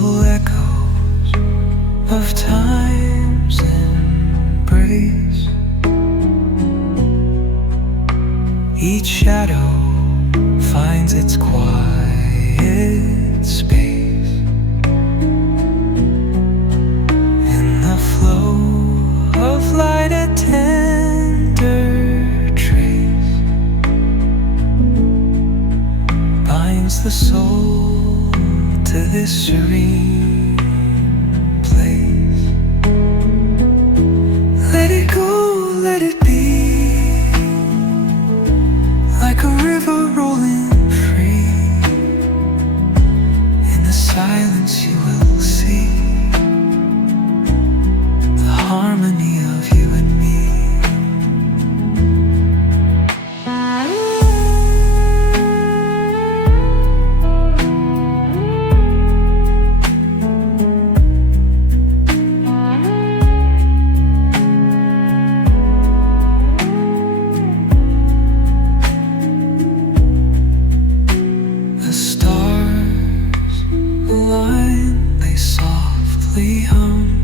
Gentle echoes of time's embrace. Each shadow finds its quiet space. In the flow of light, a tender trace binds the soul to this serene place. Let it go, let it be, like a river rolling free. In the silence you will see the harmony of you and me. The stars align, they softly hum.